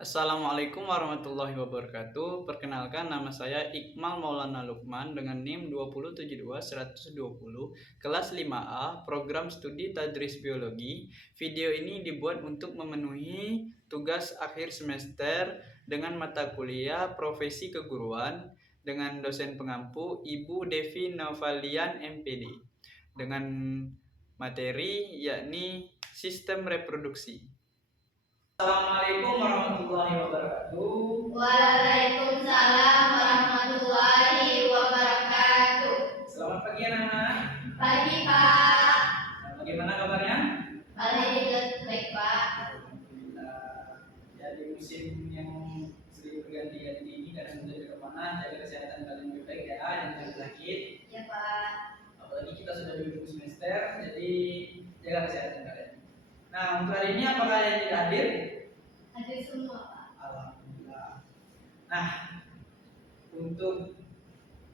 Assalamualaikum warahmatullahi wabarakatuh. Perkenalkan, nama saya Iqmal Maulana Lukman dengan NIM 2072120 kelas 5A program studi Tadris Biologi. Video ini dibuat untuk memenuhi tugas akhir semester dengan mata kuliah Profesi Keguruan dengan dosen pengampu Ibu Devi Novalian MPD dengan materi yakni sistem reproduksi. Assalamualaikum warahmatullahi wabarakatuh. Waalaikumsalam warahmatullahi wabarakatuh. Selamat pagi anak-anak. Pagi Pak. Bagaimana kabarnya? Baik Pak. Ya, di musim yang sering berganti-ganti ini kadang menjadi kemana, jaga kesehatan kalian baik ya, jangan sakit. Ya Pak. Apalagi kita sudah di ujung semester, jadi jaga kesehatan kalian. Nah, untuk hari ini apa kalian tidak hadir? Hadir semua Pak. Alhamdulillah. Nah, untuk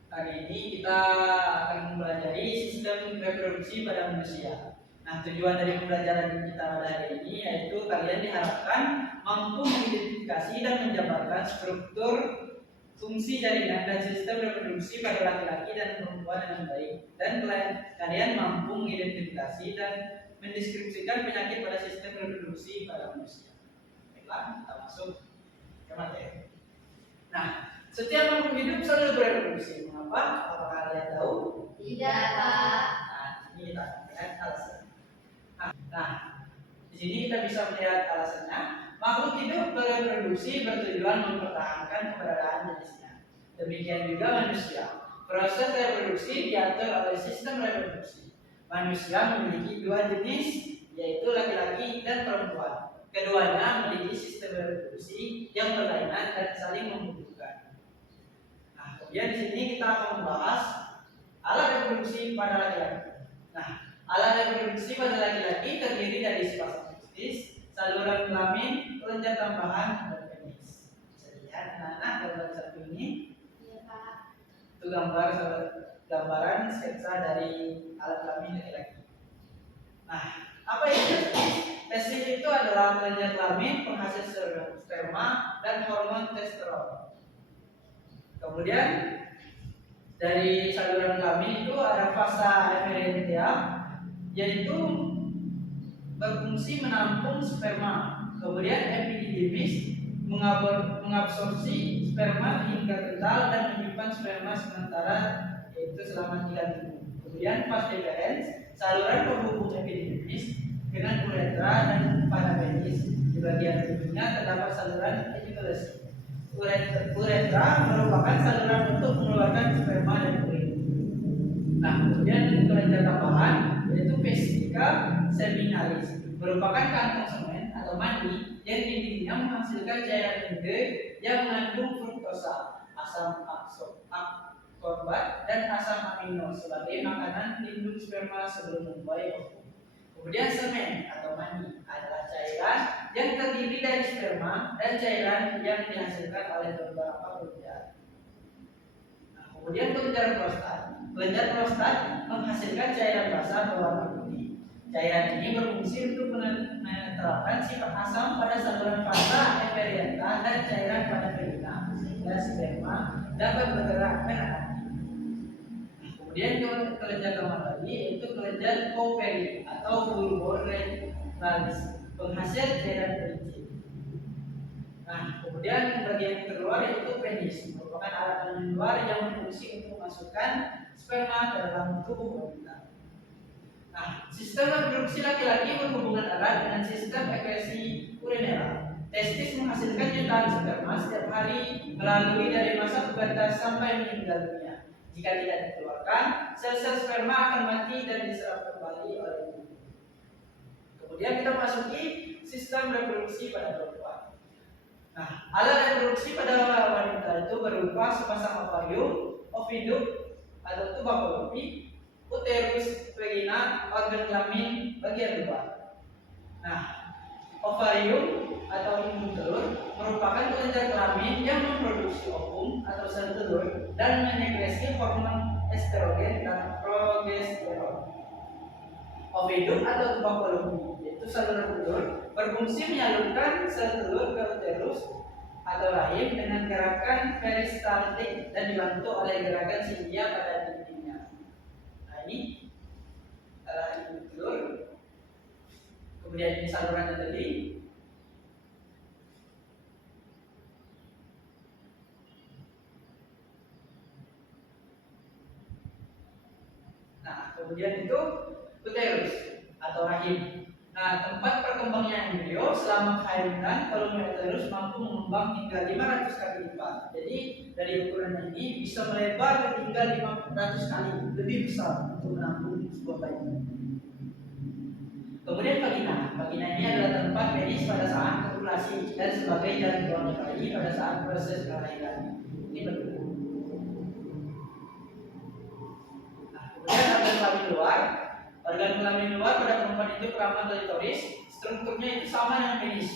hari ini kita akan mempelajari sistem reproduksi pada manusia. Nah, tujuan dari pembelajaran kita pada hari ini yaitu kalian diharapkan mampu mengidentifikasi dan menjabarkan struktur, fungsi jaringan dan sistem reproduksi pada laki-laki dan perempuan dengan baik. Dan kalian mampu mengidentifikasi dan mendeskripsikan penyakit pada sistem reproduksi pada manusia. Baiklah, kita masuk ke materi. Nah, setiap makhluk hidup selalu bereproduksi. Mengapa? Apakah kalian tahu? Tidak Pak. Nah, ini kita lihat alasannya. Nah, di sini kita bisa melihat alasannya. Makhluk hidup bereproduksi bertujuan mempertahankan keberadaan jenisnya. Demikian juga manusia. Proses reproduksi diatur oleh sistem reproduksi. Manusia memiliki dua jenis, yaitu laki-laki dan perempuan. Keduanya memiliki sistem reproduksi yang berlainan dan saling membutuhkan. Nah, kemudian di sini kita akan membahas alat reproduksi pada laki-laki. Nah, alat reproduksi pada laki-laki terdiri dari sepasang testis, saluran kelamin, kelenjar tambahan, dan penis. Bisa dilihat anak-anak gambar satu ini. Iya Pak. Itu gambaran sketsa dari alat kelamin laki-laki. Nah, apa itu? Testis itu adalah kelenjar kelamin penghasil sperma dan hormon testosteron. Kemudian dari saluran kelamin itu ada fasa emerentia, yaitu berfungsi menampung sperma. Kemudian epididymis mengabsorpsi sperma hingga kental dan menyimpan sperma sementara, yaitu selama 3 minggu. Kemudian vas deferens, saluran penghubung epididymis dengan uretra dan pada penis. Di bagian ujungnya terdapat saluran ejakulasi. Uretra merupakan saluran untuk mengeluarkan sperma dan urin. Nah, kemudian kelenjar tambahan yaitu vesika seminalis merupakan kantong semen atau mani yang intinya menghasilkan cairan ende yang mengandung fruktosa, asam askorbat dan asam amino sebagai makanan pelindung sperma sebelum membuai ovum. Kemudian semen atau mani adalah cairan yang terdiri dari sperma dan cairan yang dihasilkan oleh beberapa kelenjar. Nah, kemudian kelenjar prostat. Kelenjar prostat menghasilkan cairan basah berwarna putih. Cairan ini berfungsi untuk menetralkan sifat asam pada saluran fasa efferenta dan cairan pada vagina sehingga sperma dapat bergerak menanam. Kemudian kelenjar tambahan lagi yaitu kelenjar Golgi atau bulboretralis penghasil cairan kelinci. Nah, kemudian bagian kedua yaitu penis merupakan alat kelamin luar yang berfungsi untuk memasukkan sperma ke dalam tubuh wanita. Nah, sistem reproduksi laki-laki berhubungan erat dengan sistem ekresi urinera. Testis menghasilkan jutaan sperma setiap hari melalui dari masa pubertas sampai meninggal dunia. Jika tidak dikeluarkan, sel-sel sperma akan mati dan diserap kembali oleh tubuh. Kemudian kita masuki sistem reproduksi pada perempuan. Nah, alat reproduksi pada wanita itu berupa sepasang ovarium, ovidum atau tubakolopi, uterus, vagina, organ kelamin bagian luar. Nah, ovarium atau indung telur merupakan kelenjar kelamin yang memproduksi ovum atau sel telur dan menekresi hormon estrogen dan progesteron. Ovidum atau tubakolopi yaitu saluran telur berfungsi menyalurkan sel telur ke uterus atau rahim dengan gerakan peristaltik dan dibantu oleh gerakan silia pada dindingnya. Nah ini adalah ibu telur. Kemudian ini salurannya tadi. Nah, kemudian itu uterus atau rahim. Nah, tempat perkembangan embrio selama kehamilan kalau uterus mampu mengembang hingga 500 kali lipat. Jadi dari ukuran ini bisa melebar hingga 500 kali lebih besar untuk menampung sebuah bayi. Kemudian vagina. Vagina ini adalah tempat penis pada saat kopulasi dan sebagai jalan keluar bayi pada saat proses kelahiran. Ini betul. Kemudian organ kelamin luar. Organ kelamin luar pada perempuan itu keramat klitoris, strukturnya itu sama dengan penis.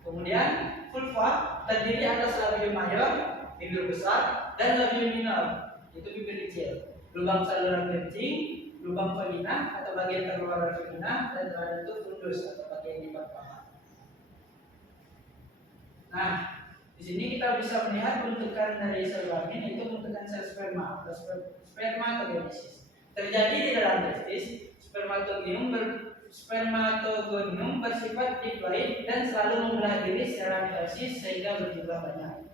Kemudian vulva terdiri atas labium mayor, bibir besar, dan labium minor, itu bibir kecil. Lubang saluran kencing, lubang vagina atau bagian terluar dari vagina, dan terakhir itu fundus atau bagian di paha. Nah, di sini kita bisa melihat bentukan dari sel kelamin, yaitu bentukan sel sperma atau spermatogenesis. Terjadi di dalam testis, spermatogonium bersifat diploid dan selalu membelah diri secara mitosis sehingga berjumlah banyak.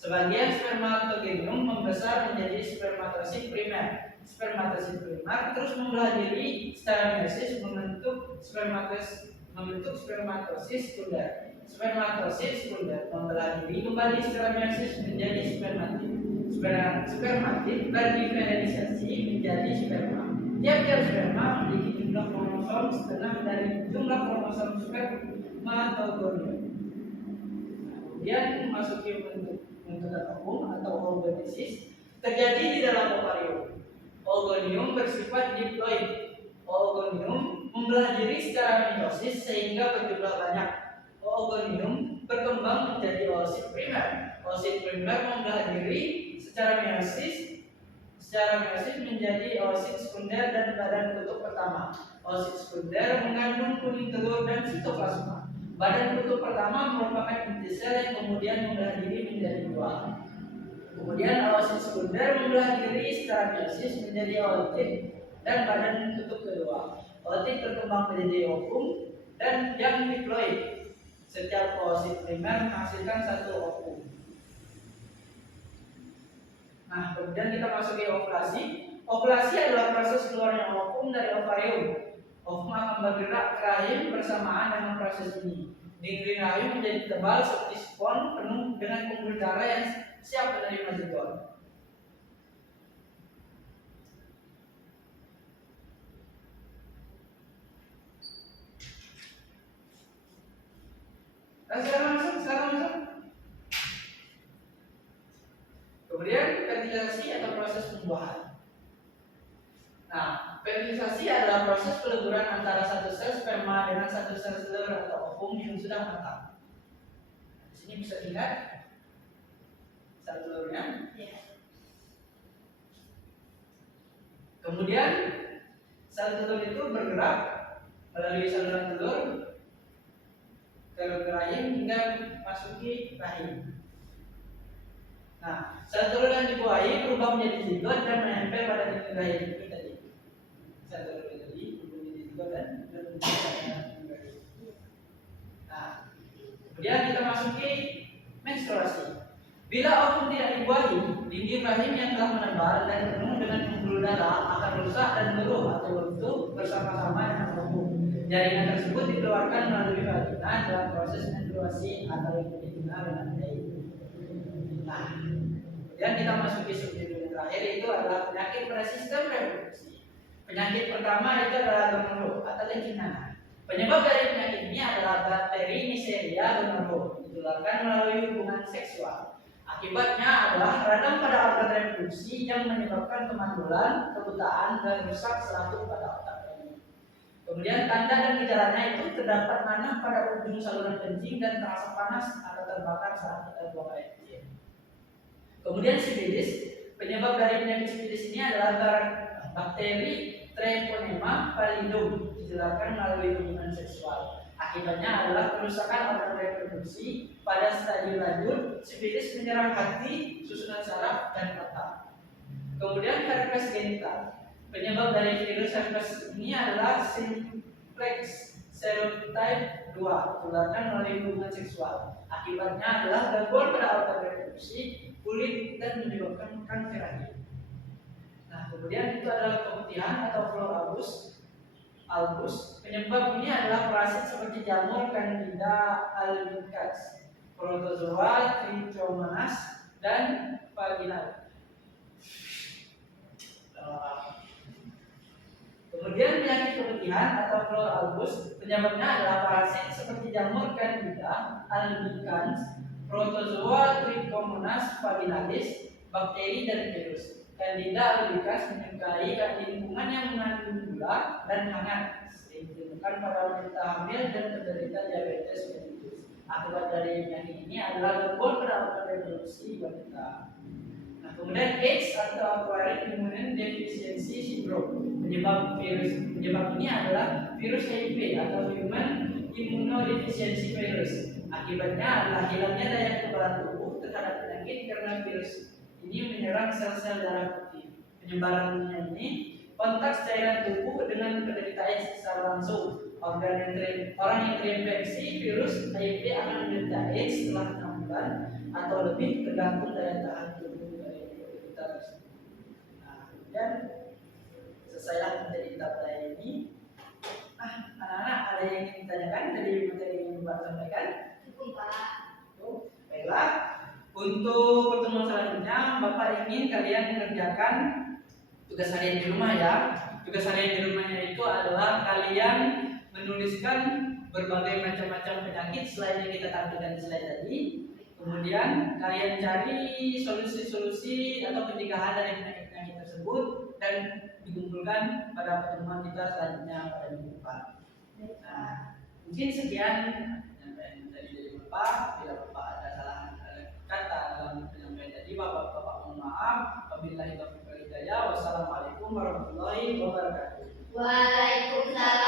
Sebagian spermatogonium membesar menjadi spermatosit primer. Spermatosit primer terus membelah diri secara mitosis membentuk spermatosit sekunder. Spermatosit sekunder membelah diri kembali secara mitosis menjadi spermatid. Spermatid berdiferensiasi menjadi sperma. Tiap-tiap sperma memiliki jumlah kromosom setengah dari jumlah kromosom spermatogonium. Kemudian memasuki bentukan ovum atau oogenesis terjadi di dalam ovarium. Oogonium bersifat diploid. Oogonium membelah diri secara mitosis sehingga berjumlah banyak. Oogonium berkembang menjadi oosit primer. Oosit primer membelah diri secara meiosis menjadi oosit sekunder dan badan kutub pertama. Oosit sekunder mengandung kuning telur dan sitoplasma. Badan kutub pertama merupakan inti sel yang kemudian membelah diri menjadi dua. Kemudian oosit sekunder membelah diri secara meiosis menjadi ootit dan badan kutub kedua. Ootit berkembang menjadi ovum dan yang diploid. Setiap oosit primer menghasilkan satu ovum. Nah, kemudian kita masuk ke ovulasi. Ovulasi adalah proses keluarnya ovum dari ovarium. Ovum akan bergerak ke rahim bersamaan dengan proses ini. Dinding rahim menjadi tebal seperti spons penuh dengan pembuluh darah yang siap menerima zigot. Sekarang masuk. Kemudian fertilisasi atau proses pembuahan. Nah, fertilisasi adalah proses peleburan antara satu sel sperma dengan satu sel telur atau ovum yang sudah matang. Di sini bisa dilihat sel telurnya. Kemudian sel telur itu bergerak melalui saluran telur ke rahim hingga masuki rahim. Nah, sel telur yang dibuahi berubah menjadi zigot dan menempel pada dinding rahim ini tadi. Sel telur ini tadi berubah menjadi zigot dan menempel pada dinding rahim. Nah, kemudian kita masuki menstruasi. Bila ovum tidak dibuahi, dinding rahim yang telah menebal dan penuh dengan pembuluh darah akan rusak dan meluruh atau runtuh bersama-sama dengan ovum. Jaringan tersebut dikeluarkan melalui vagina dalam proses menstruasi atau yang dikenal dengan haid. Nah, kemudian kita masuki subjek terakhir, itu adalah penyakit pada sistem reproduksi. Penyakit pertama itu adalah gonorrhea atau leishmania. Penyebab dari penyakit ini adalah bakteri Neisseria gonorrhoeae ditularkan melalui hubungan seksual. Akibatnya adalah radang pada organ reproduksi yang menyebabkan kemandulan, kebutaan, dan rusak selaput pada otak. Kemudian tanda dan gejalanya itu terdapat nanah pada ujung saluran kencing dan terasa panas atau terbakar saat kita buang air kecil. Kemudian sifilis. Penyebab dari penyakit sifilis ini adalah bakteri Treponema pallidum ditularkan melalui hubungan seksual. Akibatnya adalah kerusakan organ reproduksi pada stadium lanjut, sifilis menyerang hati, susunan saraf, dan otak. Kemudian herpes genital. Penyebab dari virus herpes ini adalah simplex serotype 2, tularkan melalui hubungan seksual. Akibatnya adalah gangguan pada organ reproduksi, kulit, dan menyebabkan kanker rahim. Nah, kemudian itu adalah kemutihan atau flor albus. Penyebab ini adalah parasit seperti jamur, Candida albicans, protozoa, Trichomonas, dan vaginal. Kemudian penyakit kemutihan atau flor albus, penyebabnya adalah parasit seperti jamur, Candida albicans, protozoa, Trichomonas vaginalis, bakteri, dan virus. Candida albicans menyukai lingkungan yang mengandung gula dan hangat, sering ditemukan pada wanita hamil dan penderita diabetes mellitus. Akibat dari penyakit ini adalah gangguan pada organ reproduksi wanita. Nah, kemudian AIDS atau Acquired Immune Deficiency Syndrome. Penyebab ini adalah virus HIV atau Human Immunodeficiency Virus. Akibatnya adalah hilangnya daya kekebalan tubuh terhadap penyakit karena virus ini menyerang sel-sel darah putih. Penyebarannya ini kontak cairan tubuh dengan penderita AIDS secara langsung. Orang yang terinfeksi virus HIV akan menderita AIDS setelah 6 bulan atau lebih tergantung daya tahan tubuh dari penderita tersebut. Nah, kemudian selesailah materi kita pada ini. Anak-anak ada yang ingin ditanyakan dari materi yang Bapak sampaikan? Cukup, Pak. Baiklah. Untuk pertemuan selanjutnya, Bapak ingin kalian mengerjakan tugas harian di rumah ya. Tugas harian di rumahnya itu adalah kalian menuliskan berbagai macam-macam penyakit selain yang kita tampilkan di slide tadi. Kemudian kalian cari solusi-solusi atau pencegahan dari penyakit-penyakit tersebut dan dikumpulkan pada pertemuan kita selanjutnya pada minggu depan. Nah, mungkin sekian yang dari Bapak. Bila Bapak ada salah kata dalam penyampaian tadi, Bapak mohon maaf. Wabillahi taufiq wal hidayah. Wassalamualaikum warahmatullahi wabarakatuh. Waalaikumsalam.